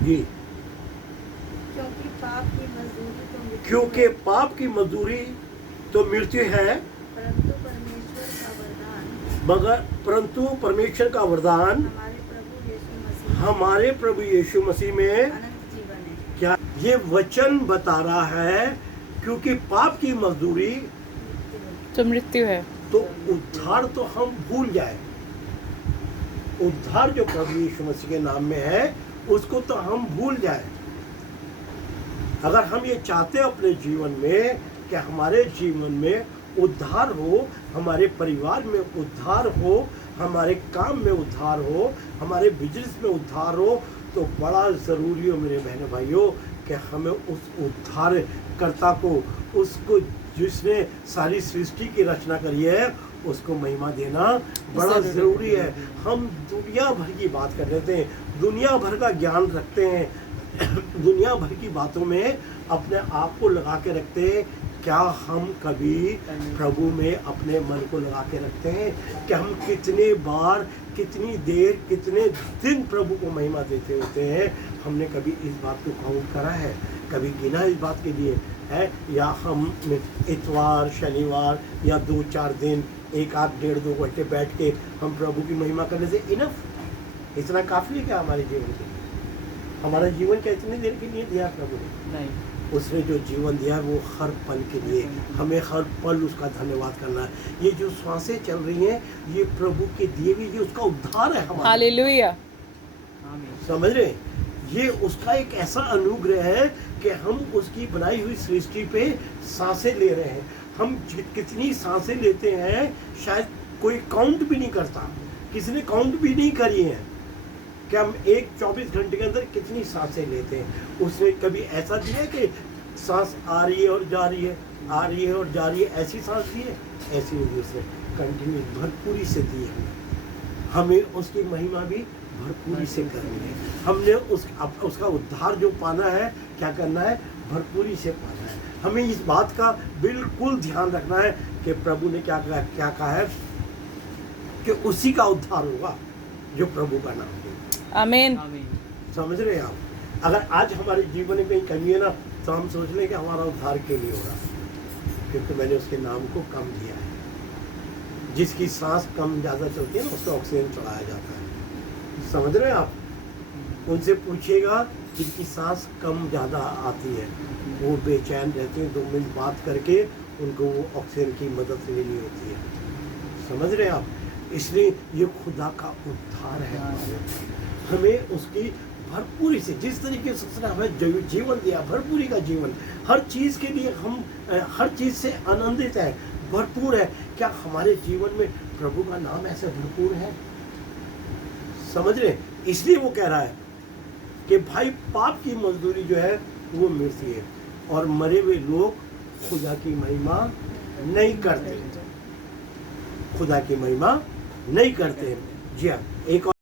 जी, क्योंकि पाप की मजदूरी तो मृत्यु क्योंकि है, पाप की मजदूरी तो मृत्यु है, परंतु परमेश्वर का वरदान मगर परंतु परमेश्वर का वरदान हमारे प्रभु यीशु मसीह में हमारे प्रभु यीशु मसीह में अनंत जीवन है। क्या ये वचन बता रहा है, क्योंकि पाप की मजदूरी मृत्यु है। तो मृत्यु है। तो उद्धार तो हम भूल जाए। उद्धार जो प्रभु यीशु मसीह के नाम में है उसको तो हम भूल जाए। अगर हम ये चाहते हैं अपने जीवन में कि हमारे जीवन में उद्धार हो, हमारे परिवार में उद्धार हो, हमारे काम में उद्धार हो, हमारे बिजनेस में उद्धार हो, तो बड़ा ज़रूरी हो मेरे बहनों भाइयों कि हमें उस उद्धारकर्ता को, उसको जिसने सारी सृष्टि की रचना करी है, उसको महिमा देना बड़ा ज़रूरी है। हम दुनिया भर की बात कर लेते हैं, दुनिया भर का ज्ञान रखते हैं, दुनिया भर की बातों में अपने आप को लगा के रखते हैं। क्या हम कभी प्रभु में अपने मन को लगा के रखते हैं कि हम कितने बार, कितनी देर, कितने दिन प्रभु को महिमा देते होते हैं? हमने कभी इस बात को काउंट करा है? कभी गिना इस बात के लिए है? या हम इतवार, शनिवार या 2-4 दिन, 1 आध 1.5-2 घंटे बैठ के हम प्रभु की महिमा करने से इनफ, इतना काफ़ी है क्या हमारे जीवन के लिए? हमारा जीवन क्या इतनी देर के लिए दिया प्रभु ने? नहीं। उसने जो जीवन दिया है वो हर पल के लिए, हमें हर पल उसका धन्यवाद करना है। ये जो श्वासें चल रही हैं, ये प्रभु के दिए हुए, ये उसका उद्धार है हमारा। हालेलुया। समझ रहे? ये उसका एक ऐसा अनुग्रह है कि हम उसकी बनाई हुई सृष्टि पे सांसें ले रहे हैं। हम कितनी सांसें लेते हैं शायद कोई काउंट भी नहीं करता, किसी ने काउंट भी नहीं करी है कि हम 24 घंटे के अंदर कितनी सांसें लेते हैं। उसने कभी ऐसा दिया कि सांस आ रही है और जा रही है, आ रही है और जा रही है, ऐसी सांस दी है? ऐसी नहीं, उसने कंटिन्यू भरपूरी से दी है। हमें उसकी महिमा भी भरपूरी से करनी है। हमने उसका उद्धार जो पाना है, क्या करना है? भरपूरी से पाना है। हमें इस बात का बिल्कुल ध्यान रखना है कि प्रभु ने क्या कहा है कि उसी का उद्धार होगा जो प्रभु का नाम है। आमीन। समझ रहे हैं आप? अगर आज हमारे जीवन में कहीं कमी है ना, तो हम सोच लें कि हमारा उद्धार के लिए हो रहा है, क्योंकि मैंने उसके नाम को कम दिया है। जिसकी सांस कम ज़्यादा चलती है ना, उसको ऑक्सीजन चढ़ाया जाता है। समझ रहे हैं आप? उनसे पूछिएगा जिनकी सांस कम ज़्यादा आती है, वो बेचैन रहते हैं, 2 मिनट बात करके उनको वो ऑक्सीजन की मदद लेनी होती है। समझ रहे हैं आप? इसलिए ये खुदा का उद्धार है। हमें उसकी भरपूरी से, जिस तरीके से उसने हमें जीवन दिया, भरपूरी का जीवन, हर चीज़ के लिए हम हर चीज़ से आनंदित है, भरपूर है। क्या हमारे जीवन में प्रभु का नाम ऐसे भरपूर है? समझ रहे? इसलिए वो कह रहा है कि भाई पाप की मजदूरी जो है वो मृत्यु है, और मरे हुए लोग खुदा की महिमा नहीं करते, खुदा की महिमा नहीं करते। जी हाँ, एक और